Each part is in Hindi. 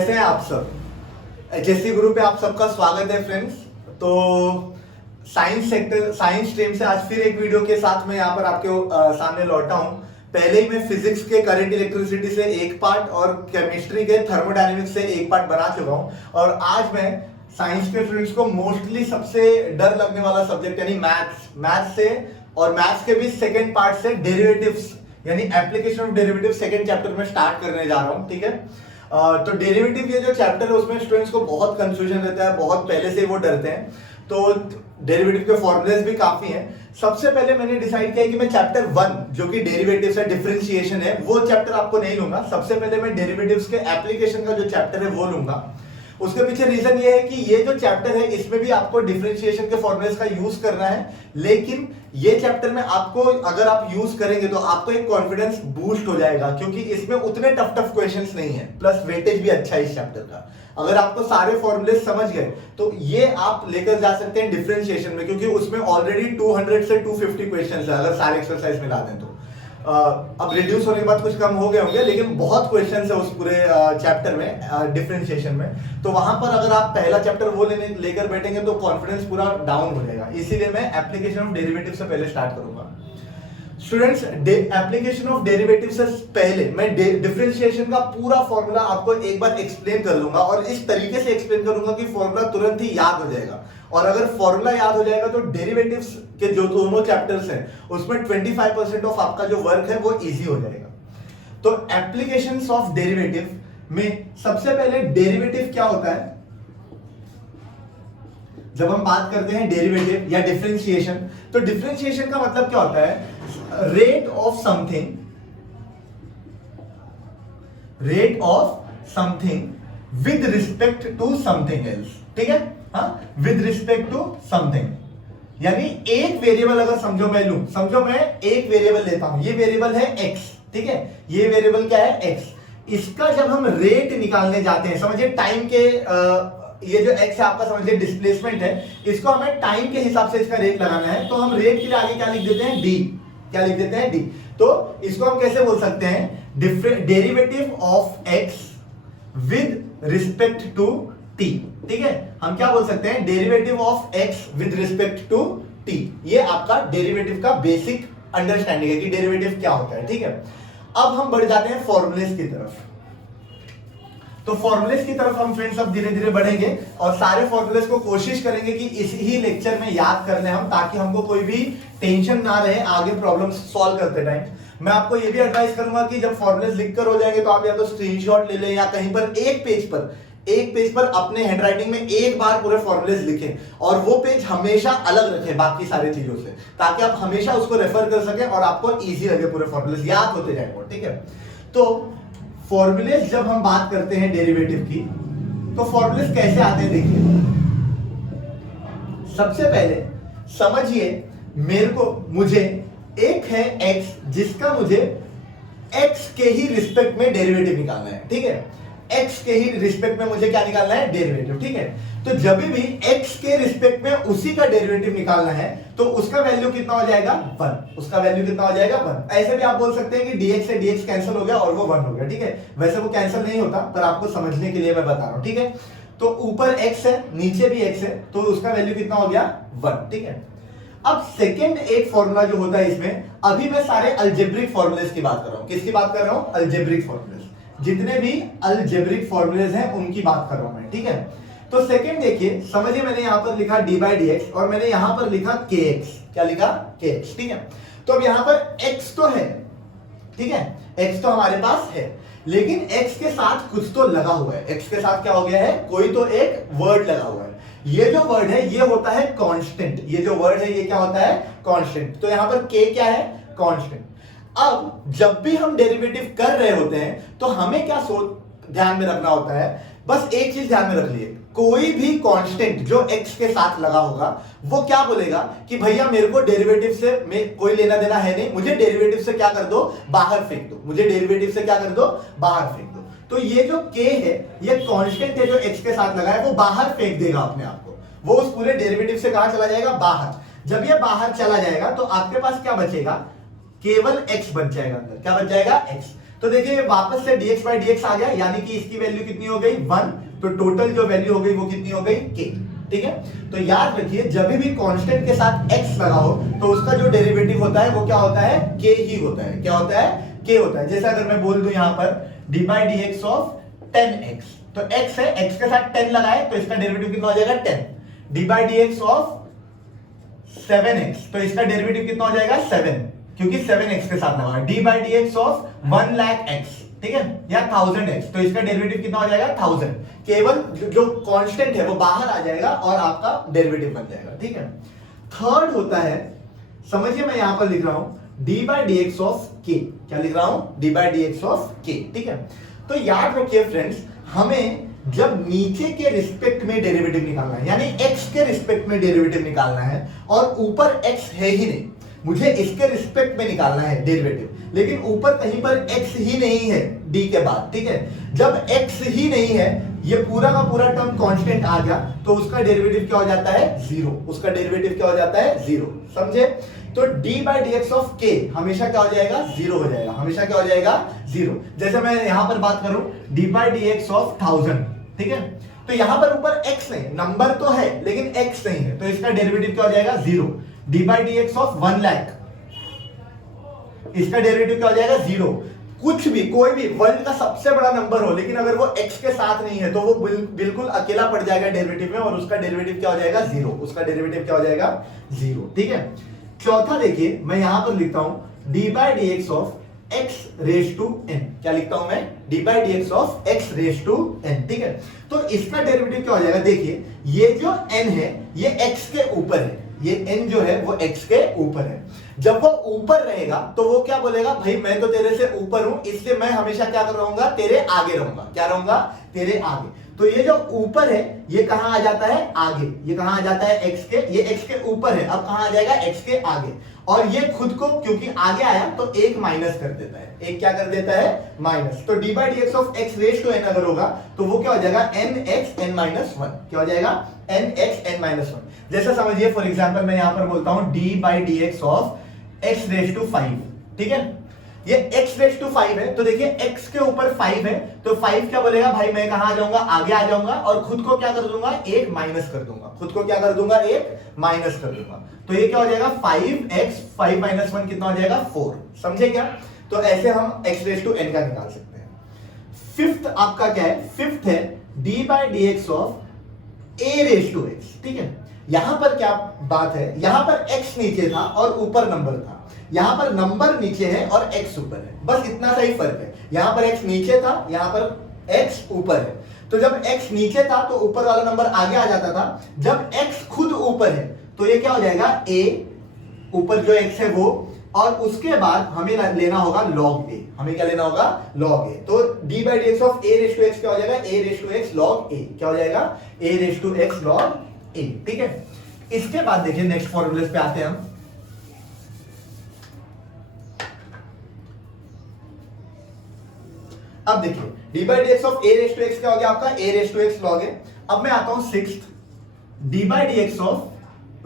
कैसे हैं आप सब? एचएससी गुरु पे आप सबका स्वागत है फ्रेंड्स। तो साइंस स्ट्रीम से आज फिर एक वीडियो के साथ मैं यहाँ पर आपके सामने लौटा हूँ। पहले ही मैं फिजिक्स के करंट इलेक्ट्रिसिटी से एक पार्ट और केमिस्ट्री के थर्मोडायनेमिक्स से एक पार्ट बना चुका हूँ, और आज मैं साइंस के स्टूडेंट्स को मोस्टली सबसे डर लगने वाला सब्जेक्ट यानी मैथ्स से, और मैथ्स के भी सेकेंड पार्ट से डेरिवेटिव्स यानी application of derivative second chapter में स्टार्ट करने जा रहा हूँ। ठीक है, तो डेरिवेटिव ये जो चैप्टर है उसमें स्टूडेंट्स को बहुत कंफ्यूजन रहता है, बहुत पहले से वो डरते हैं। तो डेरिवेटिव के फॉर्मूलेस भी काफी हैं। सबसे पहले मैंने डिसाइड किया कि मैं चैप्टर 1 जो कि डेरिवेटिव्स है, डिफरेंशिएशन है, वो चैप्टर आपको नहीं लूंगा। सबसे पहले मैं डेरिवेटिव्स के एप्लीकेशन का जो चैप्टर है वो लूंगा। उसके पीछे रीजन ये है कि ये जो चैप्टर है इसमें भी आपको डिफरेंशिएशन के फॉर्मूलेस का यूज करना है, लेकिन ये चैप्टर में आपको अगर आप यूज करेंगे तो आपको एक कॉन्फिडेंस बूस्ट हो जाएगा, क्योंकि इसमें उतने टफ क्वेश्चंस नहीं है, प्लस वेटेज भी अच्छा है इस चैप्टर का। अगर आपको सारे फॉर्मूलेस समझ गए तो ये आप लेकर जा सकते हैं डिफरेंशिएशन में, क्योंकि उसमें ऑलरेडी 200 से 250 क्वेश्चंस है अगर सारे एक्सरसाइज मिला दें तो। अब रिड्यूस होने के बाद कुछ कम हो गए होंगे, लेकिन बहुत क्वेश्चंस है उस पूरे चैप्टर में, डिफरेंशिएशन में। तो वहां पर अगर आप पहला चैप्टर वो लेकर बैठेंगे तो कॉन्फिडेंस पूरा डाउन हो जाएगा। इसीलिए मैं एप्लीकेशन ऑफ डेरिवेटिव से पहले स्टार्ट करूंगा। स्टूडेंट्स, एप्लीकेशन ऑफ डेरिवेटिव से पहले मैं डिफरेंशिएशन का पूरा फॉर्मूला आपको एक बार एक्सप्लेन कर लूंगा, और इस तरीके से एक्सप्लेन करूंगा कि फॉर्मूला तुरंत ही याद हो जाएगा। और अगर फॉर्मूला याद हो जाएगा तो डेरिवेटिव्स के जो दोनों चैप्टर्स हैं उसमें 25% ऑफ आपका जो वर्क है वो इजी हो जाएगा। तो एप्लीकेशंस ऑफ डेरिवेटिव में सबसे पहले डेरिवेटिव क्या होता है? जब हम बात करते हैं डेरिवेटिव या डिफरेंशिएशन, तो डिफरेंशिएशन का मतलब क्या होता है? Rate of something with respect to something else. ठीक है, हाँ, विद रिस्पेक्ट टू समथिंग। यानी एक वेरिएबल अगर समझो मैं एक वेरिएबल लेता हूं, ये वेरिएबल है x। ठीक है, ये वेरिएबल क्या है? x। इसका जब हम रेट निकालने जाते हैं, समझिए टाइम के ये जो x है आपका, समझिए डिस्प्लेसमेंट है, इसको हमें टाइम के हिसाब से इसका रेट लगाना है। तो हम रेट के लिए आगे क्या लिख देते हैं? d। क्या लिख देते हैं? d। तो इसको हम कैसे बोल सकते हैं? Derivative of x with respect to t। ठीक है, हम क्या बोल सकते हैं? Derivative of x with respect to t। ये आपका डेरिवेटिव का बेसिक अंडरस्टैंडिंग है कि डेरिवेटिव क्या होता है। ठीक है, अब हम बढ़ जाते हैं फॉर्मूलेस की तरफ। तो फॉर्मूलेस की तरफ हम फ्रेंड्स अब धीरे धीरे बढ़ेंगे, और सारे फॉर्मूलेस को कोशिश करेंगे कि इस ही लेक्चर में याद कर लें हम, ताकि हमको कोई भी टेंशन ना रहे आगे प्रॉब्लम सॉल्व करते टाइम। मैं आपको ये भी एडवाइस करूंगा कि जब फॉर्मूलेस लिखकर हो जाएंगे तो आप या तो स्क्रीनशॉट ले लें, या कहीं पर एक पेज पर अपने हैंडराइटिंग में एक बार पूरे फॉर्मूलेस लिखें, और वो पेज हमेशा अलग रखें बाकी सारी चीजों से, ताकि आप हमेशा उसको रेफर कर सकें और आपको इजी लगे, पूरे फॉर्मूलेस याद होते जाएंगे। ठीक है, तो फॉर्मूलेस जब हम बात करते हैं डेरिवेटिव की, तो फॉर्मूलेस कैसे आते हैं देखिए। सबसे पहले समझिए, मुझे एक है x जिसका मुझे x के ही रिस्पेक्ट में डेरिवेटिव निकालना है। ठीक है, x के ही रिस्पेक्ट में मुझे क्या निकालना है? डेरिवेटिव। ठीक है, तो जब भी x के रिस्पेक्ट में उसी का डेरिवेटिव निकालना है तो उसका वैल्यू कितना हो जाएगा? 1। उसका वैल्यू कितना हो जाएगा? 1। ऐसे भी आप बोल सकते हैं कि dx से dx कैंसिल हो गया और वो 1 हो गया। ठीक है, वैसे वो कैंसिल नहीं होता, पर आपको समझने के लिए मैं बता रहा हूं। ठीक है, तो ऊपर x है, नीचे भी x है, तो उसका वैल्यू कितना हो गया? 1। ठीक है, अब सेकेंड एक फॉर्मूला जो होता है इसमें, अभी मैं सारे अलजेब्रिक फॉर्मूलेस की बात कर रहा हूं। किसकी बात कर रहा हूं? Algebraic formulas. जितने भी अलजेब्रिक फॉर्मूलेस हैं उनकी बात कर रहा हूं मैं। ठीक है, तो सेकंड देखिए, समझिए मैंने यहां पर लिखा d/dx और मैंने यहां पर लिखा kx। क्या लिखा? kx। ठीक है, तो अब यहां पर x तो है, ठीक है, x तो हमारे पास है, लेकिन x के साथ कुछ तो लगा हुआ है। x के साथ क्या हो गया है? कोई तो एक वर्ड लगा हुआ है। ये जो वर्ड है ये होता है कांस्टेंट। ये जो वर्ड है ये क्या होता है? कांस्टेंट। तो यहां पर k क्या है? कांस्टेंट। अब जब भी हम डेरिवेटिव कर रहे होते हैं तो हमें क्या ध्यान में रखना होता है? बस एक चीज ध्यान में रख लिए, कोई भी कांस्टेंट जो x के साथ लगा होगा वो क्या बोलेगा कि भैया मेरे को डेरिवेटिव से कोई लेना देना है नहीं, मुझे डेरिवेटिव से क्या कर दो? बाहर फेंक दो। मुझे डेरिवेटिव से क्या कर दो? बाहर फेंक दो। तो ये जो k है ये कांस्टेंट है जो x के साथ लगा है, वो बाहर फेंक देगा अपने आप को। वो उस पूरे डेरिवेटिव से कहां चला जाएगा? बाहर। जब ये बाहर चला जाएगा तो आपके पास क्या बचेगा? केवल x बच जाएगा अंदर। क्या बच जाएगा? x। तो देखिए वापस से dx by dx आ गया, यानी कि इसकी वैल्यू कितनी हो गई 1, तो टोटल जो वैल्यू हो गई वो कितनी हो गई k। ठीक है, तो याद रखिए जब भी कांस्टेंट के साथ x लगाओ तो उसका जो डेरिवेटिव होता है वो क्या होता है, k ही होता है। क्या होता है, k होता है। जैसे अगर मैं बोल दूं यहां पर d by dx of 10x, तो x है, x के साथ 10 लगाए तो इसका डेरिवेटिव कितना हो जाएगा 10। d by dx of 7x, तो इसका डेरिवेटिव कितना हो जाएगा 7, क्योंकि 7x के साथ लगा। d by dx of 1 lakh x, ठीक है, या 1000x, तो इसका डेरिवेटिव कितना हो जाएगा 1000। केवल जो कांस्टेंट है वो बाहर आ जाएगा और आपका डेरिवेटिव बन जाएगा। ठीक है, थर्ड होता है, समझिए मैं यहां पर लिख रहा हूं d by dx of k। क्या लिख रहा हूं, d by dx of k। ठीक है, तो याद रखिए फ्रेंड्स, हमें जब नीचे के रिस्पेक्ट में डेरिवेटिव निकालना है, यानी x के रिस्पेक्ट में डेरिवेटिव निकालना है, और ऊपर x है ही नहीं, मुझे इसके रिस्पेक्ट में निकालना है डेरिवेटिव, लेकिन ऊपर कहीं पर x ही नहीं है d के बाद। ठीक है, जब x ही नहीं है, ये पूरा का पूरा टर्म कांस्टेंट आ गया, तो उसका डेरिवेटिव क्या हो जाता है 0। उसका डेरिवेटिव क्या हो जाता है 0। समझे, तो d by dx of k हमेशा क्या हो जाएगा 0 हो जाएगा, हमेशा क्या हो जाएगा 0। जैसे मैं यहां पर बात करूं d by dx of 1000, ठीक है, तो यहां पर ऊपर x नहीं, नंबर तो है लेकिन x नहीं है, तो इसका डेरिवेटिव क्या हो जाएगा 0। d by dx of 1 lakh, इसका डेरिवेटिव क्या हो जाएगा 0। कुछ भी, कोई भी वर्ल्ड का सबसे बड़ा नंबर हो, लेकिन अगर वो x के साथ नहीं है तो वो बिल्कुल अकेला पड़ जाएगा डेरिवेटिव में, और उसका डेरिवेटिव क्या हो जाएगा 0। उसका डेरिवेटिव क्या हो जाएगा 0। ठीक है, चौथा देखिए मैं यहां पर लिखता हूं d by dx of x raised to n। क्या लिखता हूं मैं, d by dx of x raised to n। ठीक है, तो इसका डेरिवेटिव क्या हो जाएगा, देखिए ये जो n है ये x के ऊपर है, ये n जो है वो x के ऊपर है। जब वो ऊपर रहेगा तो वो क्या बोलेगा, भाई मैं तो तेरे से ऊपर हूं, इसलिए मैं हमेशा क्या कर रहूंगा, तेरे आगे रहूंगा। क्या रहूंगा, तेरे आगे। तो ये जो ऊपर है ये कहां आ जाता है आगे, ये कहां आ जाता है x के, ये x के ऊपर है, अब कहां आ जाएगा x के आगे, और ये खुद को क्योंकि आगे आया तो एक माइनस कर देता है, एक क्या कर देता है माइनस। तो d by dx of x raised to n अगर होगा तो वो क्या हो जाएगा nx n minus 1। क्या हो जाएगा nx n minus 1। जैसे समझिए फॉर एग्जांपल मैं यहां पर बोलता हूं d by dx of x raised to 5। ठीक है, ये x raised to 5 है, तो देखिए x के ऊपर 5 है, तो 5 क्या बोलेगा, भाई मैं कहां आ जाऊंगा, आगे आ जाऊंगा, और खुद को क्या कर दूंगा, एक माइनस कर दूंगा, खुद को क्या कर दूंगा, एक माइनस कर दूंगा। तो ये क्या हो जाएगा 5x 5 minus 1 कितना हो जाएगा 4। समझे क्या, तो ऐसे हम x raised to n का निकाल सकते हैं। फिफ्थ आपका क्या है, फिफ्थ है d by dx of a raised to x। ठीक है, यहां पर क्या बात है, यहां पर x नीचे था और ऊपर नंबर था, यहां पर नंबर नीचे है और x ऊपर है, बस इतना सा ही फर्क है। यहां पर x नीचे था, यहां पर x ऊपर है, तो जब x नीचे था तो ऊपर वाला नंबर आगे आ जाता था, जब x खुद ऊपर है तो ये क्या हो जाएगा a, ऊपर जो x है वो, और उसके बाद हमें लेना होगा log a। हमें क्या लेना होगा log a। तो d by dx of a raised to x क्या हो जाएगा a raised to x log a। क्या हो जाएगा a raised to x log a। ठीक है, इसके बाद देखिए नेक्स्ट फॉर्मूले पे आते हैं हम। अब देखिए d by dx of a raised to x क्या हो गया आपका a raised to x log a। अब मैं आता हूं sixth, d by dx of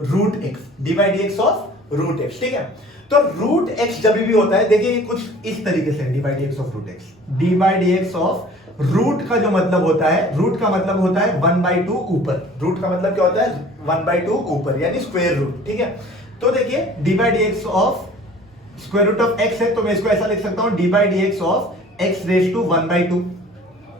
root x, d by dx of root x। ठीक है, तो रूट x जब भी होता है, देखिए कुछ इस तरीके से d by dx of root x। d by dx of root का जो मतलब होता है, रूट का मतलब होता है 1/2 ऊपर। रूट का मतलब क्या होता है 1/2 ऊपर, यानी स्क्वायर रूट। ठीक है, तो देखिए d by dx of square root of x है, तो मैं इसको ऐसा लिख सकता हूं d by dx of x raised to 1/2।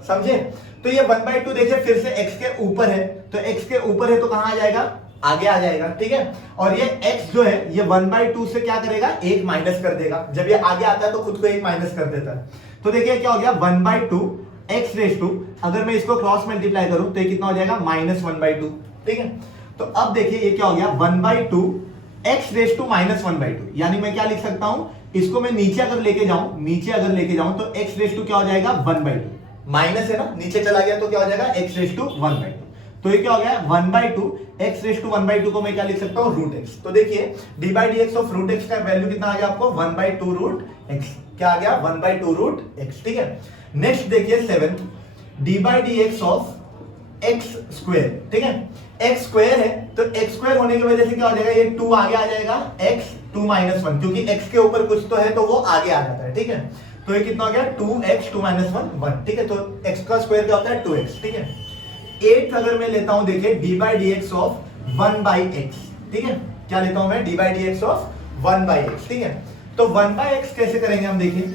समझे, तो ये 1/2 देखिए फिर से x के ऊपर है, तो x के ऊपर है तो कहां आ जाएगा, आगे आ जाएगा। ठीक है, और ये x जो है ये 1/2 से क्या करेगा, एक माइनस कर देगा। जब ये आगे आता है तो खुद को एक माइनस कर देता है, तो देखिए क्या हो गया 1/2 x रेज टू, अगर मैं इसको क्रॉस मल्टीप्लाई करूं तो ये कितना हो जाएगा -1/2। ठीक है, तो अब देखिए ये क्या हो गया 1/2 x रेज टू -1/2, यानी मैं क्या लिख सकता हूं, इसको मैं नीचे अगर लेके जाऊं, नीचे अगर लेके जाऊं तो x रेज टू क्या हो जाएगा 1/2, माइनस है ना, नीचे चला गया तो क्या हो जाएगा x रेज टू 1/2। तो ये क्या हो गया 1/2 x रेज टू 1/2 को मैं क्या लिख सकता हूं √x। तो देखिए d by dx of √x का वैल्यू कितना आ गया आपको 1/2 √x। क्या आ गया 1/2 √x। ठीक है, नेक्स्ट देखिए 7th, d by dx of x square. ठीक है, x स्क्वायर है तो x स्क्वायर होने की वजह से क्या हो जाएगा, ये 2 आगे आ जाएगा x 2 - 1, क्योंकि x के ऊपर कुछ तो है तो वो आगे आ जाता है। ठीक है, तो ये कितना हो गया 2x 2 माइनस 1 ठीक है। तो x का स्क्वायर क्या होता है 2x ठीक है। 8 अगर मैं लेता हूं देखिए d by d x of 1/x ठीक है। क्या लेता हूं मैं D by d x of 1/x ठीक है। तो 1/x कैसे करेंगे हम देखिए,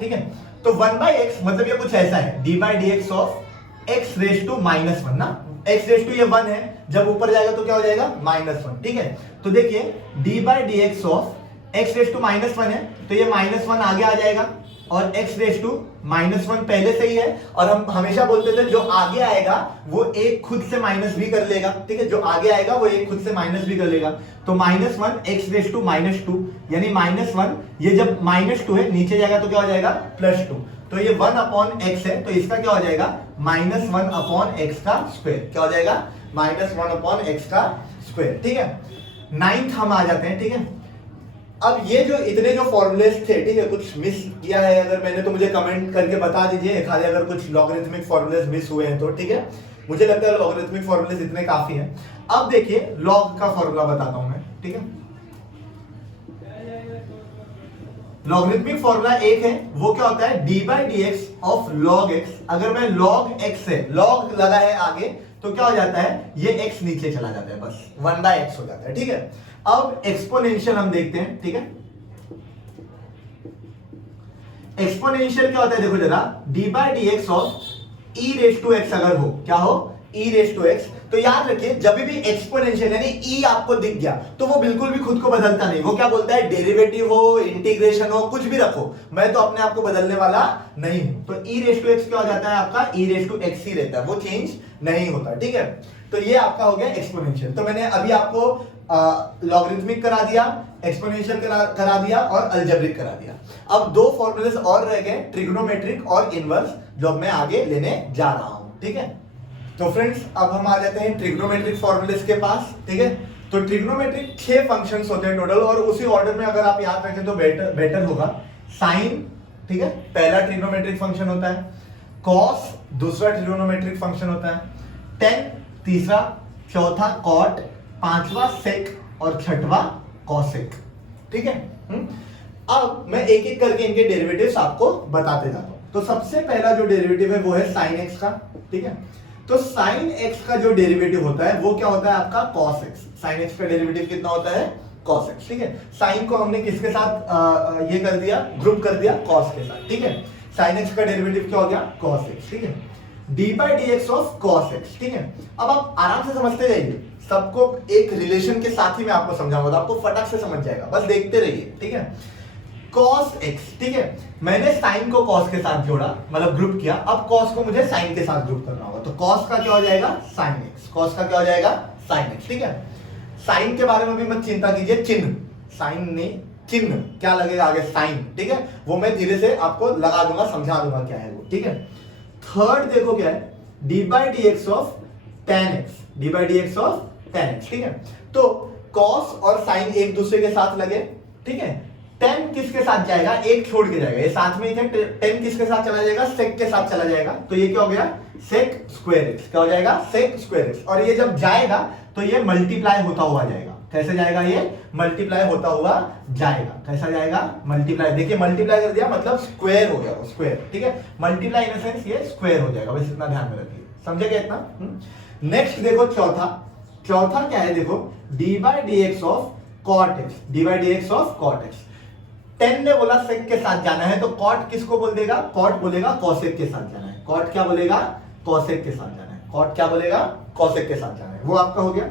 ठीक है। तो 1/x मतलब ये कुछ ऐसा है d by d x of x raise to -1 ना, x रेज टू ये 1 है, जब ऊपर जाएगा तो क्या हो जाएगा -1 ठीक है। तो देखिए d by d x of x raise to -1 है, तो ये -1 आगे आ जाएगा और x रेज टू -1 पहले से ही है, और हम हमेशा बोलते थे जो आगे आएगा वो एक खुद से माइनस भी कर लेगा, ठीक है। जो आगे आएगा वो एक खुद से माइनस भी कर लेगा। तो -1 x रेज टू -2 यानी -1, ये जब -2 है नीचे जाएगा तो क्या हो जाएगा +2। तो ये 1/x है, तो इसका क्या हो जाएगा -1/x का स्क्वायर, क्या हो जाएगा -1/x का स्क्वायर ठीक है। 9th हम आ जाते हैं ठीक है। अब ये जो इतने जो फॉर्मूलेस थे ठीक है, कुछ मिस किया है अगर मैंने तो मुझे कमेंट करके बता दीजिए, खाली अगर कुछ लॉगरिथमिक फॉर्मूलेस मिस हुए हैं तो ठीक है। मुझे लगता है लॉगरिथमिक फॉर्मूलेस इतने काफी हैं। अब देखिए लॉग का फॉर्मूला बताता हूं मैं, ठीक है। लॉगरिथमिक फॉर्मूला एक है, वो क्या होता है d by d x of log x. अगर मैं लॉग एक्स से लॉग लगा है आगे तो क्या हो जाता है ये x नीचे चला जाता है, बस 1/x हो जाता है, ठीक है। अब एक्सपोनेंशियल हम देखते हैं, ठीक है। एक्सपोनेंशियल क्या होता है देखो जरा, d by d x of e raise to x अगर हो, क्या हो ई रेज टू एक्स, तो याद रखिए जब भी एक्सपोनेंशियल यानी ई आपको दिख गया तो वो बिल्कुल भी खुद को बदलता नहीं, वो क्या बोलता है डेरिवेटिव हो इंटीग्रेशन हो कुछ भी रखो, मैं तो अपने आप को बदलने वाला नहीं हूं। तो ई रेज टू एक्स क्या हो जाता है आपका ई रेज टू एक्स ही रहता है, वो चेंज नहीं होता, ठीक है। तो ये आपका हो गया एक्सपोनेंशियल। तो मैंने अभी आपको लॉगरिथमिक करा दिया, एक्सपोनेंशियल करा दिया और अलजेब्रिक करा दिया। अब दो फॉर्मूलेस और रह गए, ट्रिग्नोमेट्रिक और इनवर्स, जो मैं आगे लेने जा रहा हूं, ठीक है। तो फ्रेंड्स अब हम आ जाते हैं ट्रिग्नोमेट्रिक फॉर्मूलेस के पास, ठीक है। तो ट्रिग्नोमेट्रिक 6 फंक्शंस होते हैं टोटल, और उसी ऑर्डर में अगर आप याद रखें तो बेटर होगा। साइन, ठीक है, पहला ट्रिग्नोमेट्रिक फंक्शन होता है। कॉस दूसरा ट्रिग्नोमेट्रिक फंक्शन होता है। टेन तीसरा, चौथा कॉट, पांचवा सेक और छठवा कॉसेक, ठीक है। अब मैं एक एक करके इनके डेरिवेटिव्स आपको बताते जाता हूं। तो सबसे पहला जो डेरिवेटिव है वो है साइन एक्स का, ठीक है। तो साइन एक्स का जो डेरिवेटिव होता है वो क्या होता है आपका कॉस एक्स। साइन एक्स का डेरिवेटिव कितना होता है कॉस एक्स, ठीक है। साइन को हमने किसके साथ ये कर दिया, ग्रुप कर दिया कॉस के साथ, ठीक है। साइन एक्स का डेरिवेटिव क्या हो गया कॉस एक्स, ठीक है। D by d x of cos x, ठीक है। अब आप आराम से समझते जाइए, सबको एक रिलेशन के साथ ही मैं आपको समझाऊंगा, तो आपको फटाक से समझ जाएगा, बस देखते रहिए, ठीक है। कॉस एक्स, ठीक है, मैंने साइन को कॉस के साथ जोड़ा, मतलब ग्रुप किया। अब कॉस को मुझे साइन के साथ ग्रुप करना होगा, तो कॉस का क्या हो जाएगा साइन एक्स, कॉस का क्या हो जाएगा साइन एक्स, ठीक है। साइन के बारे में भी मत चिंता कीजिए, चिन्ह, साइन नहीं चिन्ह क्या लगेगा आगे साइन, ठीक है, वो मैं धीरे से आपको लगा दूंगा, समझा दूंगा क्या है वो, ठीक है। थर्ड देखो क्या है, d by d x of ten x, d by d x of ten x, ठीक है। तो कॉस और साइन एक दूसरे के साथ लगे, ठीक है। टेन किसके साथ जाएगा, एक छोड़ के जाएगा, ये साथ में ही है। टेन किसके साथ चला जाएगा, सेक के साथ चला जाएगा, तो ये क्या हो गया सेक स्क्वायर एक्स, क्या हो जाएगा सेक स्क्वायर एक्स। और ये जब जाएगा तो ये मल्टीप्लाई होता हुआ जाएगा, कैसे जाएगा ये मल्टीप्लाई होता हुआ जाएगा, कैसा जाएगा मल्टीप्लाई, देखिए मल्टीप्लाई कर दिया मतलब स्क्वायर हो गया वो स्क्वायर, ठीक है। मल्टीप्लाई इन सेंस ये स्क्वायर हो जाएगा, बस इतना ध्यान में रखिए, समझेगा इतना। नेक्स्ट देखो चौथा, चौथा क्या है देखो, d by d x of cot x, d by d x of cot x. 10 ने बोला सेक के साथ जाना है, तो कॉट किसको बोल देगा, कॉट बोलेगा कॉसेक के साथ जाना है, कॉट क्या बोलेगा कॉसेक के साथ जाना है, कॉट क्या बोलेगा कॉसेक के साथ जाना है, वो आपका हो गया।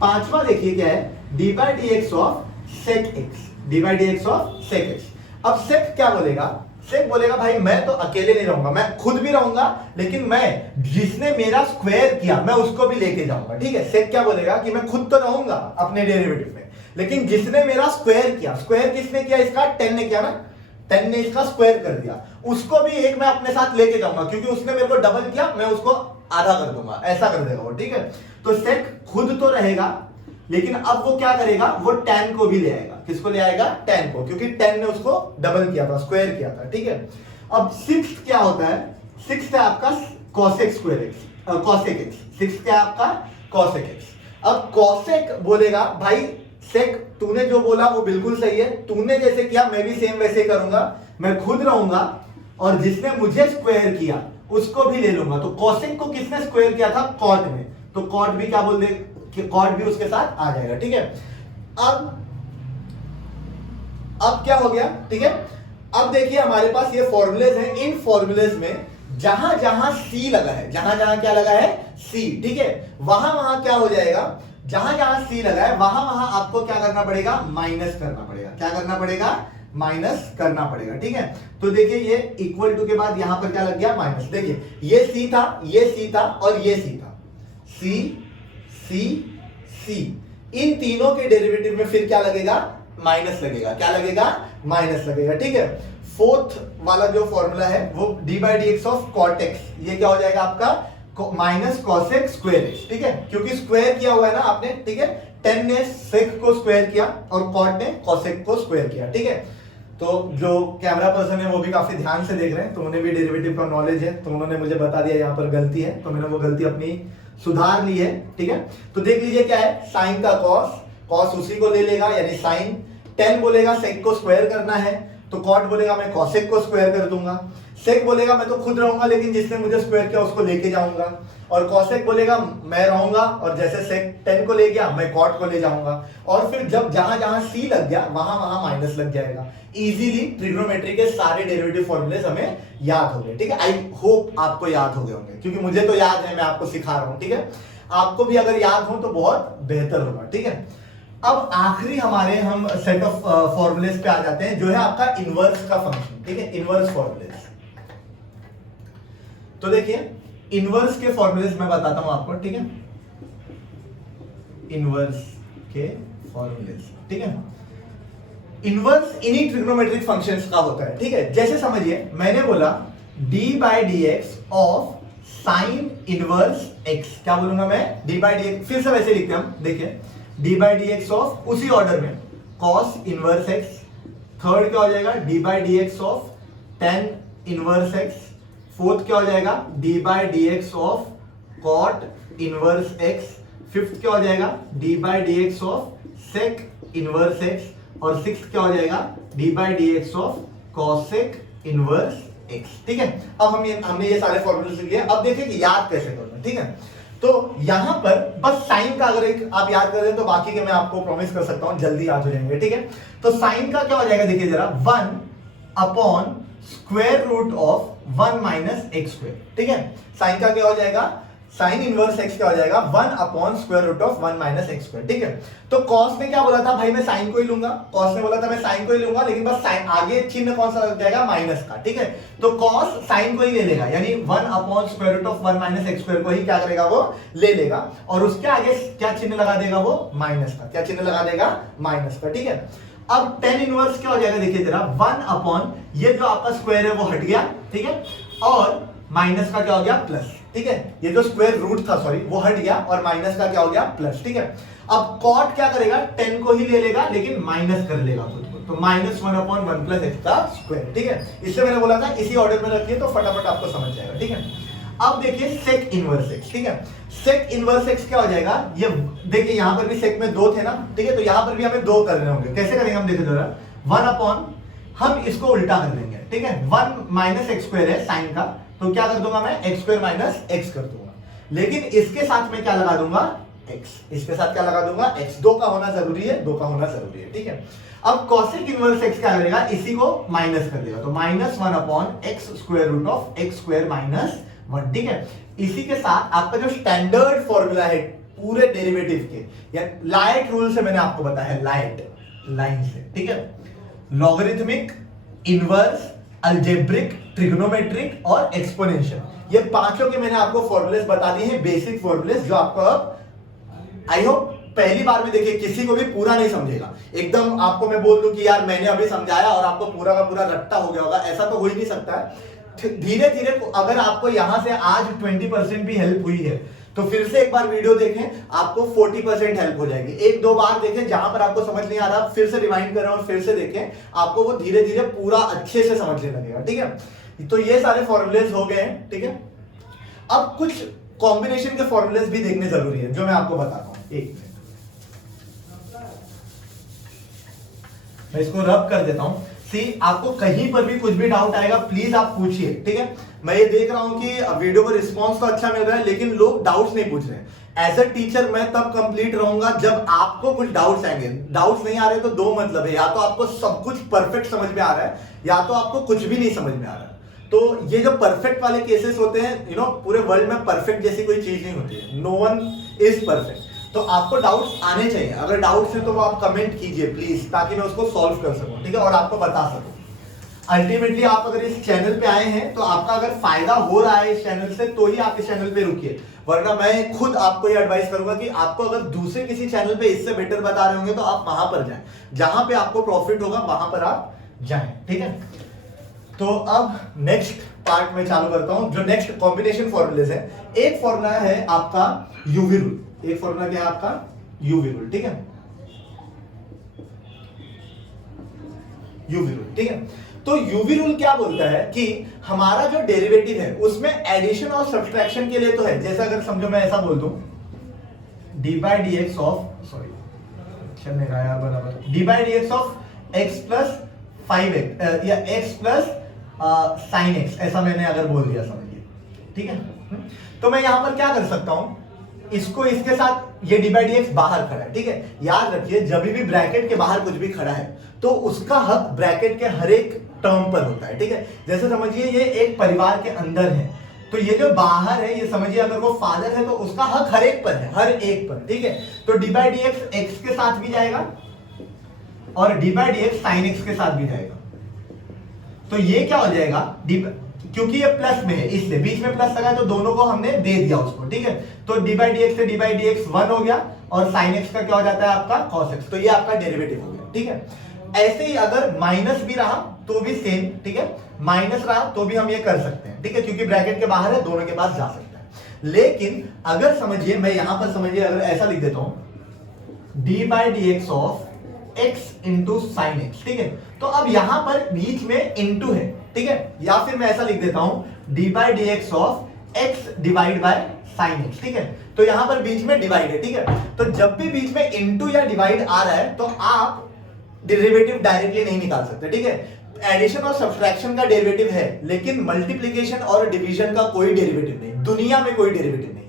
पांचवा देखिए क्या है, d by d x of sec x, d by d x of sec x. अब सेक क्या बोलेगा, सेक बोलेगा भाई मैं तो अकेले नहीं रहूंगा, मैं खुद भी रहूंगा, लेकिन मैं जिसने मेरा स्क्वायर किया मैं उसको भी लेके जाऊंगा, ठीक है। सेक क्या बोलेगा कि मैं खुद तो रहूंगा अपने डेरिवेटिव में, लेकिन जिसने मेरा स्क्वायर किया, स्क्वायर किसने किया इसका 10 ने किया ना, 10 ने इसका स्क्वायर कर दिया, उसको भी एक मैं अपने साथ लेके जाऊंगा, क्योंकि उसने मेरे को डबल किया, मैं उसको आधा कर दूंगा, ऐसा कर देगा वो, ठीक है। तो सेक खुद तो रहेगा, लेकिन अब वो क्या करेगा, वो 10 को भी ले आएगा, किसको ले आएगा 10 को, क्योंकि 10 ने उसको डबल किया था, स्क्वायर किया था, ठीक है। अब सिक्स्थ क्या होता है, सिक्स्थ है आपका cosec square x, cosec x, sixth क्या है आपका कॉसेक एक्स। अब कॉसेक बोलेगा भाई सेक तूने जो बोला वो बिल्कुल सही है, तूने जैसे किया मैं भी सेम वैसे करूंगा, मैं खुद रहूंगा और जिसने मुझे स्क्वायर किया उसको भी ले लूंगा। तो कॉसेक को किसने स्क्वायर किया था? कॉट ने, तो कॉट भी क्या बोल दे, कॉट भी उसके साथ आ जाएगा। ठीक है, अब क्या हो गया? ठीक है, अब देखिए हमारे पास ये फॉर्मूलेज हैं, इन फॉर्मूलेज में जहां जहां सी लगा है, जहां जहां क्या लगा है? सी। ठीक है, वहां वहां क्या हो जाएगा? जहां जहां सी लगा है वहां वहां आपको क्या करना पड़ेगा? माइनस करना पड़ेगा। क्या करना पड़ेगा? माइनस करना पड़ेगा। ठीक है, तो देखिए ये इक्वल टू के बाद यहां पर क्या लग गया? माइनस। देखिए ये सी था, ये सी था और ये सी था, सी सी सी, इन तीनों के डेरिवेटिव में फिर क्या लगेगा? माइनस लगेगा। क्या लगेगा? माइनस लगेगा। ठीक है, फोर्थ वाला जो फॉर्मूला है वो d by d x of cot x, ये क्या हो जाएगा आपका? Minus cosec square x. ठीक है, क्योंकि स्क्वायर किया हुआ है ना आपने। ठीक है, 10 ने सेक को स्क्वायर किया और कॉट ने कॉसेक को स्क्वायर किया। ठीक है, तो जो कैमरा पर्सन है वो भी काफी ध्यान से देख रहे हैं, तो उन्हें भी डेरिवेटिव का नॉलेज है, तो उन्होंने मुझे बता दिया यहाँ पर गलती है, तो मैंने वो गलती अपनी सुधार ली है। ठीक है, तो देख लीजिए क्या है? साइन का कॉस, कॉस उसी को ले लेगा यानी साइन, 10 बोलेगा सेक को स्क्वायर करना है, तो कॉट बोलेगा मैं कॉसेक को स्क्वायर कर दूंगा, सेक बोलेगा मैं तो खुद रहूंगा लेकिन जिसने मुझे स्क्वायर किया उसको लेके जाऊंगा, और कॉसेक बोलेगा मैं रहूंगा और जैसे सेक 10 को ले गया मैं कॉट को ले जाऊंगा, और फिर जब जहां जहां सी लग गया वहां वहां माइनस लग जाएगा। इजीली ट्रिग्नोमेट्री के सारे डेरिवेटिव फॉर्मूलेस हमें याद हो गए। ठीक है, आई होप आपको याद हो गए होंगे, क्योंकि मुझे तो याद है, मैं आपको सिखा रहा हूं। ठीक है, आपको भी अगर याद हो तो बहुत बेहतर होगा। ठीक है, अब आखिरी हमारे हम सेट ऑफ फॉर्मूलेस पे आ जाते हैं, जो है आपका इनवर्स का फंक्शन। ठीक है, इनवर्स फॉर्मूलेस। तो देखिए इनवर्स के फॉर्मूलेस मैं बताता हूं आपको। ठीक है, इनवर्स के फॉर्मूलेस। ठीक है, इनवर्स इन्हीं ट्रिग्नोमेट्रिक फंक्शंस का होता है। ठीक है, जैसे समझिए मैंने बोला d by d x of sine inverse x, क्या बोलूंगा मैं? d बाई डी एक्स, फिर से वैसे लिखते हैं हम, देखिए d by d x of, उसी ऑर्डर में, cos इनवर्स x, थर्ड क्या हो जाएगा? d by d x of tan inverse x, fourth क्या हो जाएगा? d by d x of cot inverse x, fifth क्या हो जाएगा? d by d x of sec inverse x, और सिक्स्थ क्या हो जाएगा? d by d x of cosec inverse x। ठीक है, अब हमने ये सारे फॉर्मूले लिख लिए। अब देखिए कि याद कैसे करना। ठीक है, तो यहां पर बस साइन का अगर एक आप याद कर रहे तो बाकी के मैं आपको प्रॉमिस कर सकता हूं जल्दी याद हो जाएंगे। ठीक है, तो साइन का क्या हो जाएगा? देखिए जरा, 1 upon square root of 1 minus x square. ठीक है, साइन का क्या हो जाएगा? साइन इनवर्स एक्स क्या हो जाएगा? 1 upon square root of 1 minus x square. ठीक है, तो कॉस ने क्या बोला था? भाई मैं साइन को ही लूंगा, कॉस ने बोला था मैं साइन को ही लूंगा, लेकिन बस साइन आगे चिन्ह कौन सा लग जाएगा? माइनस का। ठीक है, तो कॉस साइन को ही ले लेगा, यानी 1 upon square root of 1 minus x square को ही क्या करेगा? वो ले लेगा, और उसके आगे क्या चिन्ह लगा देगा? वो माइनस का। क्या चिन्ह लगा देगा? माइनस का। ठीक है, अब tan इनवर्स क्या हो जाएगा? देखिए जरा, 1 अपॉन ये जो आपका स्क्वायर है वो हट गया। ठीक है, और माइनस का क्या हो गया? प्लस। ठीक है, ये जो स्क्वायर रूट था सॉरी वो हट गया और माइनस का क्या हो गया? प्लस। ठीक है, अब कॉट क्या करेगा? 10 को ही ले लेगा लेकिन माइनस कर लेगा खुद को, तो -1 अपॉन 1 प्लस एक्स का स्क्वायर। ठीक है, इससे मैंने बोला था इसी ऑर्डर में रखिए तो फटाफट आपको समझ जाएगा। ठीक है, अब देखिए सेक इनवर्स एक्स। ठीक है, सेक इनवर्स एक्स क्या हो जाएगा? ये देखिए यहां पर भी सेक में 2 थे ना। ठीक है, तो यहां पर भी हमें 2 करने होंगे। कैसे करेंगे हम? देखो जरा, 1 अपॉन, हम इसको उल्टा कर देंगे। ठीक है, 1 माइनस एक्स स्क्वायर है साइन का, तो क्या कर दूंगा मैं? एक्स स्क्वायर माइनस एक्स कर दूंगा, लेकिन इसके साथ में क्या लगा दूंगा? एक्स। इसके साथ क्या लगा दूंगा? एक्स। 2 का होना जरूरी है, 2 का होना जरूरी है। ठीक है, अब कॉसेक इनवर्स एक्स क्या करेगा? इसी को माइनस कर देगा, तो -1 upon x square root of x square minus 1। ठीक है, इसी के साथ आपका जो स्टैंडर्ड फॉर्मूला है पूरे डेरिवेटिव के, या लाइट रूल से मैंने आपको बताया है, लाइट लाइन से। ठीक है, लॉगरिथमिक, इनवर्स, अलजेब्रिक, ट्रिग्नोमेट्रिक और एक्सपोनेंशियल, ये पांचों के मैंने आपको फॉर्मूलेस बता दिए हैं, बेसिक फॉर्मूलेस, जो आपको अब आई होप पहली बार में देखिए किसी को भी पूरा नहीं समझेगा। एकदम आपको मैं बोल दूं कि यार मैंने अभी समझाया और आपको पूरा का पूरा रट्टा हो गया होगा, ऐसा तो हो ही नहीं सकता है। धीरे धीरे अगर आपको यहां से आज 20% भी हेल्प हुई है तो फिर से एक बार वीडियो देखें, आपको 40% हेल्प हो जाएगी। 1-2 बार देखें, जहां पर आपको समझ नहीं आ रहा फिर से रिवाइंड करें और फिर से देखें, आपको वो धीरे धीरे पूरा अच्छे से समझने लगेगा। ठीक है, तो ये सारे फॉर्मूलेज हो गए हैं। ठीक है, अब कुछ कॉम्बिनेशन के फॉर्मूलेज भी देखने जरूरी है, जो मैं आपको बताता हूं। एक मिनट, मैं इसको रब कर देता हूं। सी, आपको कहीं पर भी कुछ भी डाउट आएगा प्लीज आप पूछिए, ठीक है। मैं ये देख रहा हूं कि वीडियो को रिस्पांस तो अच्छा मिल रहा है लेकिन लोग डाउट्स नहीं पूछ रहे हैं। एज अ टीचर मैं तब कंप्लीट रहूंगा जब आपको कुछ डाउट्स आएंगे। डाउट्स नहीं आ रहे तो दो मतलब है, या तो आपको सब कुछ परफेक्ट समझ में आ रहा है या तो आपको कुछ भी नहीं समझ में आ रहा है। तो ये जो परफेक्ट वाले केसेस होते हैं, पूरे वर्ल्ड में परफेक्ट जैसी कोई चीज नहीं होती है, नो वन इज परफेक्ट। तो आपको डाउट्स आने चाहिए, अगर डाउट्स है तो वो आप कमेंट कीजिए प्लीज, ताकि मैं उसको सॉल्व कर सकूं, ठीक है, और आपको बता सकूं। अल्टीमेटली आप अगर इस चैनल पे आए हैं तो आपका अगर फायदा हो रहा है इस चैनल से तो ही आप इस चैनल पे रुकिए, वरना मैं खुद आपको ये एडवाइस करूंगा कि आपको अगर दूसरे किसी चैनल पे इससे बेटर बता रहे होंगे तो आप वहां पर जाएं, जहां पे आपको प्रॉफिट होगा वहां पर आप जाएं, ठीक है। तो अब नेक्स्ट पार्ट में चालू करता हूं, जो नेक्स्ट कॉम्बिनेशन फॉर्मूलेज है। एक फॉर्मूला है आपका यूवी रूल, एक फॉर्मूला क्या है आपका यूवी रूल, ठीक है, यूवी रूल, ठीक है। तो यूवी रूल क्या बोलता है कि हमारा जो डेरिवेटिव है उसमें एडिशन और सब्सट्रैक्शन के लिए तो है, जैसे अगर समझो मैं ऐसा बोल दूं D by d x of, sorry चलने का यार बराबर, D by d x of x plus 5x या x प्लस साइन एक्स, ऐसा मैंने अगर बोल दिया समझिए, ठीक है। तो मैं यहां पर क्या कर सकता हूं, इसको इसके साथ ये डी बाई डी एक्स बाहर खड़ा है, ठीक है। याद रखिए जब भी ब्रैकेट के बाहर कुछ भी खड़ा है तो उसका हक ब्रैकेट के हर एक टर्म पर होता है, ठीक है। जैसे समझिए ये एक परिवार के अंदर है, तो ये जो बाहर है ये समझिए अगर वो फादर है तो उसका हक हर एक पर है, हर एक पर, ठीक है। तो D by d x x के साथ भी जाएगा और D by d x sine x के साथ भी जाएगा। तो ये क्या हो जाएगा, क्योंकि ये प्लस में है इसलिए बीच में प्लस लगा तो दोनों को हमने दे दिया उसको, ठीक है। तो डी बाई डी एक्स से डी बाई डी एक्स 1 हो गया और साइन एक्स का क्या हो जाता है आपका कॉस एक्स, तो ये आपका डेरिवेटिव हो गया, ठीक है। ऐसे ही अगर माइनस भी रहा तो भी सेम, ठीक है, माइनस रहा तो भी हम ये कर सकते हैं, ठीक है, क्योंकि ब्रैकेट के बाहर है दोनों के पास जा सकता है। लेकिन अगर समझिए मैं यहां पर समझिए अगर ऐसा लिख देता हूं D by d x of x into sine x, ठीक है। तो अब यहां पर बीच में इंटू है, ठीक है, या फिर मैं ऐसा लिख देता हूं D by d x of x divide by sine x, ठीक है। तो यहां पर बीच में डिवाइड है, ठीक है। तो जब भी बीच में इंटू या डिवाइड आ रहा है तो आप डेरिवेटिव डायरेक्टली नहीं निकाल सकते, ठीक है। एडिशन और सब्सट्रैक्शन का डेरिवेटिव है लेकिन मल्टीप्लिकेशन और डिवीजन का कोई डेरिवेटिव नहीं, दुनिया में कोई डेरिवेटिव नहीं है।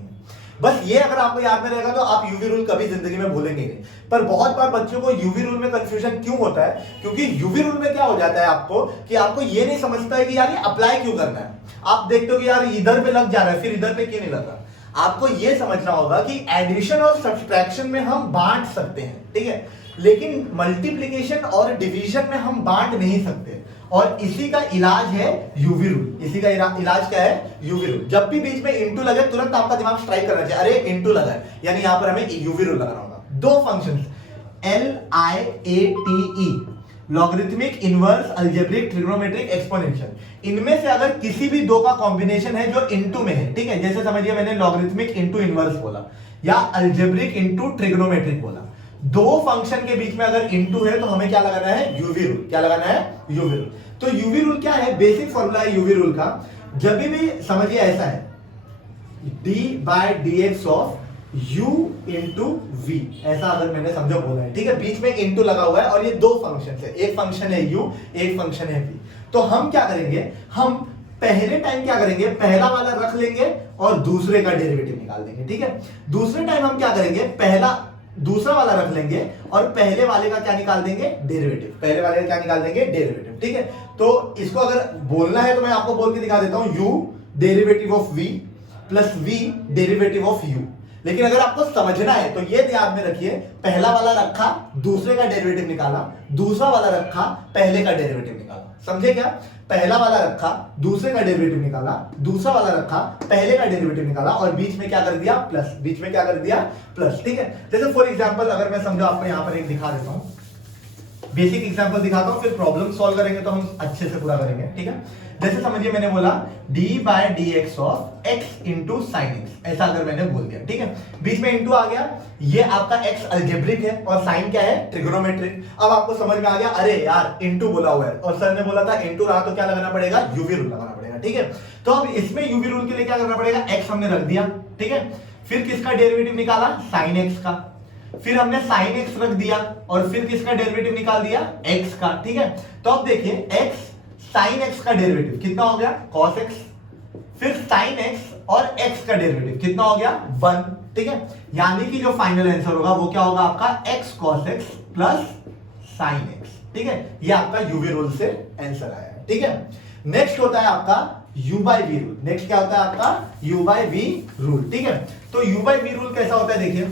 बस ये अगर आपको याद में रहेगा तो आप यूवी रूल कभी जिंदगी में भूलेंगे नहीं। पर बहुत बार बच्चों को यूवी रूल में कंफ्यूजन क्यों होता है, क्योंकि यूवी रूल में क्या हो जाता है आपको कि आपको ये नहीं समझता है कि यार ये अप्लाई क्यों करना है। आप देखते हो कि यार इधर पे लग जा रहा है फिर इधर पे क्यों नहीं लग रहा। आपको ये समझना होगा कि एडिशन और सब्सट्रैक्शन में हम बांट सकते हैं, ठीक है, लेकिन मल्टीप्लिकेशन और डिवीजन में हम बांट नहीं सकते। और इसी का इलाज है यूवी रूल। इसी का इलाज क्या है, यूवी रूल। जब भी बीच में इंटू लगे तुरंत आपका दिमाग स्ट्राइक करना चाहिए, अरे इंटू लगा है, यानी यहां पर हमें यूवी रूल लगाना होगा। दो functions LIATE, logarithmic, inverse, algebraic, trigonometric, exponential, इनमें से अगर किसी भी दो का कॉम्बिनेशन है जो इंटू में है, ठीक है, जैसे समझिए मैंने लॉगरिथमिक इंटू इनवर्स बोला या अलजेब्रिक इंटू ट्रिग्नोमेट्रिक बोला, दो फंक्शन के बीच में अगर इंटू है तो हमें क्या लगाना है, यूवी रूल। क्या लगाना है, यूवी रूल। तो यूवी रूल क्या है, बेसिक फॉर्मूला है यूवी रूल का। जब भी समझिए ऐसा है d by d x of u into v, ऐसा अगर मैंने समझो बोला है, ठीक है, बीच में इंटू लगा हुआ है और ये दो फंक्शन है, एक फंक्शन है u, एक फंक्शन है v। तो हम क्या करेंगे, हम पहले टाइम क्या करेंगे, पहला वाला रख लेंगे और दूसरे का डेरिवेटिव निकाल देंगे, ठीक है। दूसरे टाइम हम क्या करेंगे, दूसरा वाला रख लेंगे और पहले वाले का क्या निकाल देंगे, डेरिवेटिव। पहले वाले का क्या निकाल देंगे, डेरिवेटिव, ठीक है। तो इसको अगर बोलना है तो मैं आपको बोल के दिखा देता हूं, u derivative of v plus v derivative of u। लेकिन अगर आपको समझना है तो ये ध्यान में रखिए, पहला वाला रखा दूसरे का डेरिवेटिव निकाला, दूसरा वाला रखा पहले का डेरिवेटिव निकाला। समझे क्या, पहला वाला रखा दूसरे का डेरिवेटिव निकाला, दूसरा वाला रखा पहले का डेरिवेटिव निकाला और बीच में क्या कर दिया, प्लस। बीच में क्या कर दिया, प्लस, ठीक है। जैसे फॉर एग्जांपल अगर मैं समझो आपको यहां पर एक दिखा देता हूं, बेसिक एग्जांपल दिखाता हूं, फिर प्रॉब्लम सॉल्व करेंगे तो हम अच्छे से पूरा करेंगे, ठीक है। जैसे समझिए मैंने बोला d by d x of x into sine x, ऐसा अगर मैंने बोल दिया, ठीक है, बीच में इंटू आ गया, ये आपका x अलजेब्रिक है और साइन क्या है, ट्रिग्नोमेट्रिक। अब आपको समझ में आ गया, अरे यार इंटू बोला हुआ है और सर ने बोला था इंटू रहा तो क्या लगाना पड़ेगा, यूवी रूल लगाना पड़ेगा, ठीक है। तो अब इसमें यूवी रूल के लिए क्या करना पड़ेगा, x हमने रख दिया, ठीक है, फिर किसका डेरिवेटिव निकाला, साइन x का। फिर हमने साइन एक्स रख दिया और फिर किसका डेरिवेटिव निकाल दिया, एक्स का। ठीक है, तो अब देखिए एक्स साइन एक्स का डेरिवेटिव कितना हो गया, कॉस एक्स, फिर साइन एक्स और एक्स का डेरिवेटिव कितना हो गया, 1। ठीक है, यानी कि जो फाइनल आंसर होगा वो क्या होगा आपका x cos x plus sine x. ठीक है, ये आपका यूवी रूल से आंसर आया है। ठीक है, नेक्स्ट होता है आपका u by v rule. Next क्या होता है आपका u बाई वी रूल। ठीक है, तो u बाई वी रूल कैसा होता है देखिए,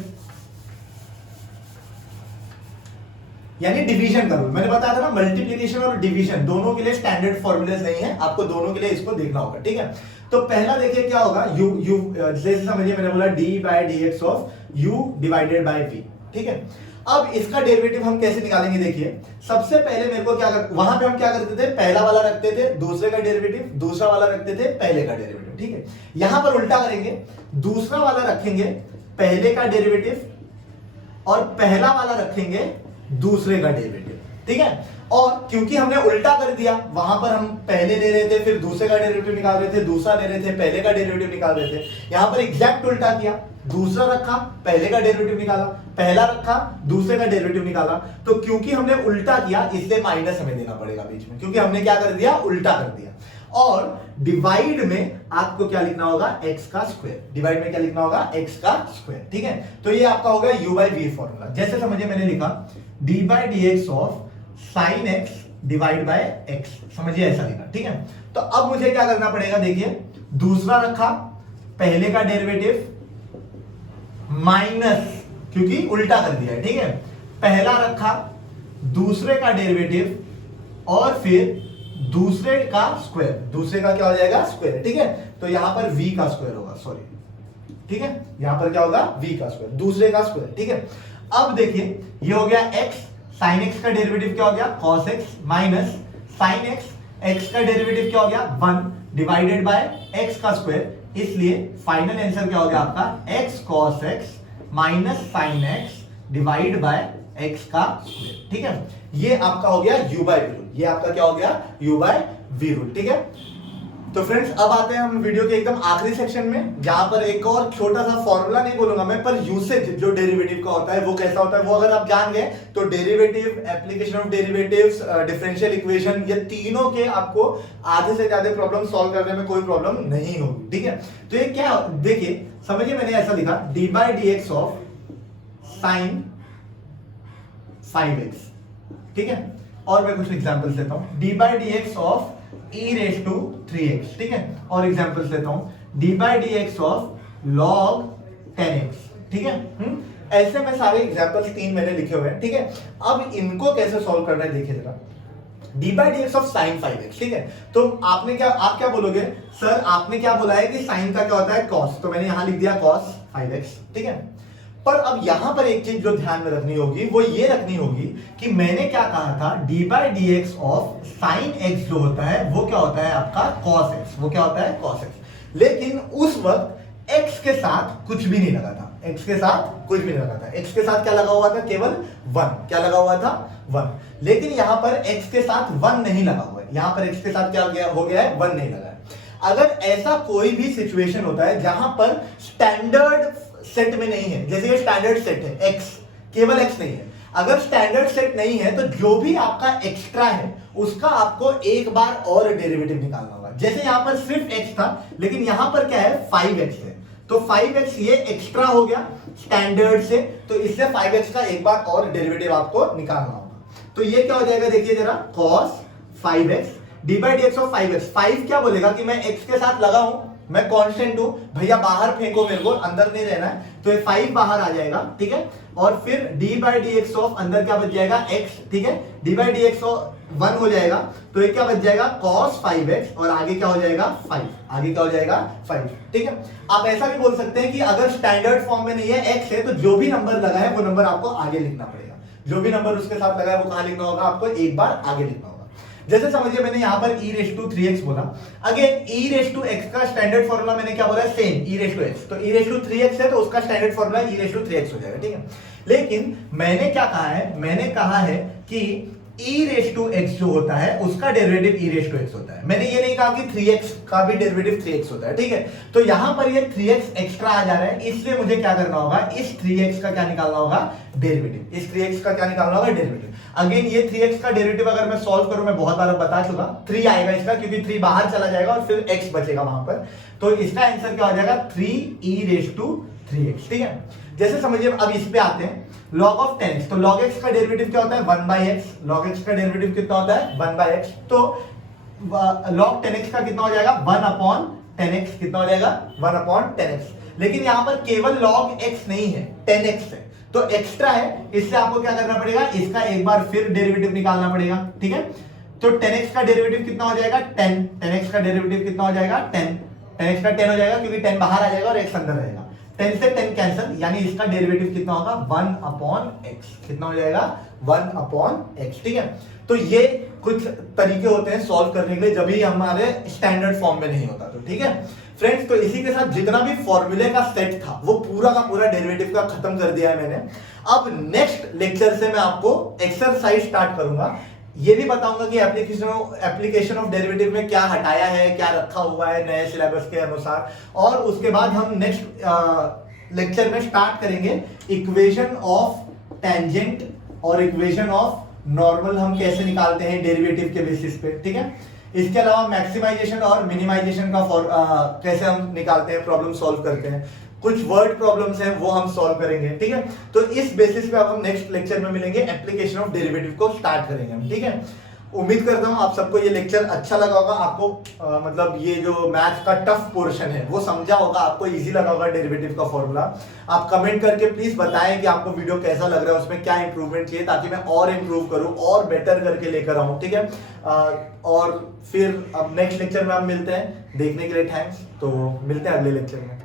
यानी डिवीजन का रूल। मैंने बताया था ना, मल्टीप्लिकेशन और डिवीजन दोनों के लिए स्टैंडर्ड फॉर्मूलेस नहीं है, आपको दोनों के लिए इसको देखना होगा। ठीक है, तो पहला देखिए क्या होगा, u जैसे समझिए मैंने बोला d by d x of u divided by v। ठीक है, अब इसका डेरिवेटिव हम कैसे निकालेंगे देखिए, सबसे पहले मेरे को क्या कर, वहां पे हम क्या करते थे, पहला वाला रखते थे दूसरे का डेरिवेटिव, दूसरा वाला रखते थे पहले का डेरिवेटिव। ठीक है, यहां पर उल्टा करेंगे, दूसरा वाला रखेंगे पहले का डेरिवेटिव और पहला वाला रखेंगे दूसरे का डेरिवेटिव। ठीक है, और क्योंकि हमने उल्टा कर दिया, वहां पर हम पहले ले रहे थे फिर दूसरे का डेरिवेटिव निकाल रहे थे, दूसरा ले रहे थे पहले का डेरिवेटिव निकाल रहे थे, यहां पर एग्जैक्ट उल्टा किया, दूसरा रखा पहले का डेरिवेटिव निकाला, पहला रखा दूसरे का डेरिवेटिव निकाला। तो क्योंकि हमने उल्टा किया इसलिए माइनस हमें देना पड़ेगा बीच में, क्योंकि हमने क्या कर दिया, उल्टा कर दिया। और डिवाइड में आपको क्या लिखना होगा, एक्स का स्क्वायर। डिवाइड में क्या लिखना होगा, एक्स का स्क्वायर। ठीक है, तो ये आपका होगा u बाई वी फॉर्मूला। जैसे समझिए मैंने लिखा d by d x of sine x divide by x, समझिए ऐसा लिखा। ठीक है, तो अब मुझे क्या करना पड़ेगा देखिए, दूसरा रखा पहले का डेरिवेटिव माइनस, क्योंकि उल्टा कर दिया है। ठीक है, पहला रखा दूसरे का डेरिवेटिव और फिर दूसरे का स्क्वायर, दूसरे का क्या हो जाएगा, स्क्वायर। ठीक है, तो यहां पर v का स्क्वायर होगा, सॉरी। ठीक है, यहां पर क्या होगा, v का स्क्वायर, दूसरे का स्क्वायर। ठीक है, अब देखिए ये हो गया x, साइन x का डेरिवेटिव क्या हो गया, cos x minus sine x, x का डेरिवेटिव क्या हो गया, 1 डिवाइडेड बाय x का स्क्वायर। इसलिए फाइनल आंसर क्या हो गया आपका x cos x minus sine x divide by x का स्क्वायर। ठीक है, ये आपका हो गया u बाय वी रूल, ये आपका क्या हो गया, u बाय वी रूल। ठीक है, तो फ्रेंड्स अब आते हैं हम वीडियो के एकदम आखिरी सेक्शन में, जहां पर एक और छोटा सा फॉर्मूला नहीं बोलूंगा मैं, पर यूसेज जो डेरिवेटिव का होता है वो कैसा होता है, वो अगर आप जान गए तो derivative, application of derivatives, differential equation, ये तीनों के आपको आधे से ज्यादा प्रॉब्लम सॉल्व करने में कोई प्रॉब्लम नहीं होगी। ठीक है, तो ये क्या देखिए, समझिए मैंने ऐसा लिखा d by d x of sine 5x। ठीक है, और मैं कुछ एग्जांपल्स देता हूं, d by d x of e raise to 3x। ठीक है, और एग्जांपल्स देता हूं, d by d x of log 10x। ठीक है, ऐसे में सारे एग्जांपल्स 3 मैंने लिखे हुए हैं। ठीक है, अब इनको कैसे सॉल्व करना है देखिए जरा, d by d x of sine 5x। ठीक है, तो आपने क्या, आप क्या बोलोगे, सर आपने क्या बोला है कि साइन का क्या होता है, cos, तो मैंने यहां लिख दिया cos 5x। ठीक है, पर अब यहां पर एक चीज जो ध्यान में रखनी होगी वो ये रखनी होगी कि मैंने क्या कहा था, d by d x of sine x जो होता है वो क्या होता है आपका cos x, वो क्या होता है cos x। लेकिन उस वक्त x के साथ कुछ भी नहीं लगा था, x के साथ कुछ भी नहीं लगा था, x के साथ क्या लगा हुआ था, केवल 1, क्या लगा हुआ था, 1। लेकिन यहां पर x के साथ 1 नहीं लगा हुआ है, यहां पर x के साथ क्या हो गया है, 1 नहीं लगा है। अगर ऐसा कोई भी सिचुएशन होता है जहां पर स्टैंडर्ड सेट में नहीं है, जैसे ये स्टैंडर्ड सेट है x, केवल x नहीं है, अगर स्टैंडर्ड सेट नहीं है तो जो भी आपका एक्स्ट्रा है उसका आपको एक बार और डेरिवेटिव निकालना होगा। जैसे यहां पर सिर्फ x था, लेकिन यहां पर क्या है, 5x है, तो 5x ये एक्स्ट्रा हो गया स्टैंडर्ड से, तो इससे 5x का एक बार और डेरिवेटिव आपको निकालना होगा। तो ये क्या हो जाएगा देखिए जरा, cos 5x d by d x of 5x। 5 क्या बोलेगा कि मैं x के साथ लगा हूं, मैं कांस्टेंट हूं भैया, बाहर फेंको मेरे को, अंदर नहीं रहना है, तो ये 5 बाहर आ जाएगा। ठीक है, और फिर d by d x of अंदर क्या बच जाएगा, x। ठीक है, d बाई डी एक्स 1 हो जाएगा, तो ये क्या बच जाएगा, cos 5x, और आगे क्या हो जाएगा, 5, आगे क्या हो जाएगा, 5। ठीक है, आप ऐसा भी बोल सकते हैं कि अगर स्टैंडर्ड फॉर्म में नहीं है, x है, तो जो भी नंबर लगा है वो नंबर आपको आगे लिखना पड़ेगा, जो भी नंबर उसके साथ लगा है वो कहां लिखना होगा, आपको एक बार आगे लिखना होगा। जैसे समझिए मैंने यहां पर e रेज टू 3x बोला, again e raise to x का स्टैंडर्ड फॉर्मूला मैंने क्या बोला, same e raise to x, तो e रेज टू 3x है तो उसका standard formula e raise to 3x हो जाएगा। ठीक है, लेकिन मैंने क्या कहा है, मैंने कहा है कि ई रेस टू एक्स जो होता है उसका derivative e raise to x होता है। मैंने ये नहीं कहा कि 3x का भी डेरिवेटिव 3x होता है, ठीक है। तो यहां पर ये 3x एक्स्ट्रा आ जा रहा है, इसलिए मुझे क्या करना होगा, इस 3x का क्या निकालना होगा, डेरिवेटिव। इस 3x का क्या निकालना होगा, डेरिवेटिव। अगेन ये 3x का डेरिवेटिव अगर मैं सॉल्व करूं, मैं बहुत बार बता चुका, 3 आएगा इसका, क्योंकि 3 बाहर चला जाएगा और फिर x बचेगा वहां पर। तो इसका आंसर क्या हो जाएगा, 3e रेस टू 3x, ठीक है। जैसे समझिए अब इस पे आते हैं, log ऑफ 10x, तो log x का डेरिवेटिव क्या होता है, 1/x। log x का डेरिवेटिव कितना होता है, 1/x। तो log 10x का कितना हो जाएगा, 1/10x। कितना हो जाएगा, 1/10x। लेकिन यहां पर केवल log x नहीं है, 10x है, तो एक्स्ट्रा है, इससे आपको क्या करना पड़ेगा, इसका एक बार फिर डेरिवेटिव निकालना पड़ेगा, ठीक है। तो 10x का डेरिवेटिव कितना हो जाएगा, 10। 10x का डेरिवेटिव कितना हो जाएगा, 10। 10x का 10 हो जाएगा, क्योंकि 10 बाहर आ जाएगा और x अंदर रहेगा। 10 से 10 कैंसिल, यानी इसका डेरिवेटिव कितना होगा, 1/x। कितना हो जाएगा, 1/x, ठीक है। तो ये कुछ तरीके होते हैं सॉल्व करने के लिए, जब भी हमारे स्टैंडर्ड फॉर्म में नहीं होता, तो ठीक है फ्रेंड्स। तो इसी के साथ जितना भी फॉर्मूले का सेट था वो पूरा का पूरा डेरिवेटिव का खत्म कर दिया है मैंने। अब नेक्स्ट लेक्चर से मैं आपको एक्सरसाइज स्टार्ट करूंगा, ये भी बताऊंगा कि एप्लीकेशन ऑफ डेरिवेटिव में क्या हटाया है, क्या रखा हुआ है नए सिलेबस के अनुसार। और उसके बाद हम नेक्स्ट लेक्चर में स्टार्ट करेंगे इक्वेशन ऑफ टेंजेंट और इक्वेशन ऑफ नॉर्मल, हम कैसे निकालते हैं डेरिवेटिव के बेसिस पे, ठीक है। इसके अलावा मैक्सिमाइजेशन और मिनिमाइजेशन का कैसे हम निकालते हैं, प्रॉब्लम सॉल्व करते हैं। कुछ वर्ड प्रॉब्लम्स हैं वो हम सॉल्व करेंगे, ठीक है। तो इस बेसिस पे अब हम नेक्स्ट लेक्चर में मिलेंगे, एप्लीकेशन ऑफ डेरिवेटिव को स्टार्ट करेंगे हम, ठीक है। उम्मीद करता हूं आप सबको ये लेक्चर अच्छा लगा होगा, आपको मतलब ये जो मैथ का टफ पोर्शन है वो समझा होगा, आपको इजी लगा होगा डेरिवेटिव का फॉर्मूला। आप कमेंट करके प्लीज बताएं कि आपको वीडियो कैसा लग रहा है, उसमें क्या इंप्रूवमेंट चाहिए, ताकि मैं और इंप्रूव करूं और बेटर करके लेकर आऊं, ठीक है। और फिर अब नेक्स्ट लेक्चर में हम मिलते हैं, देखने के लिए थैंक्स। तो मिलते हैं अगले लेक्चर में।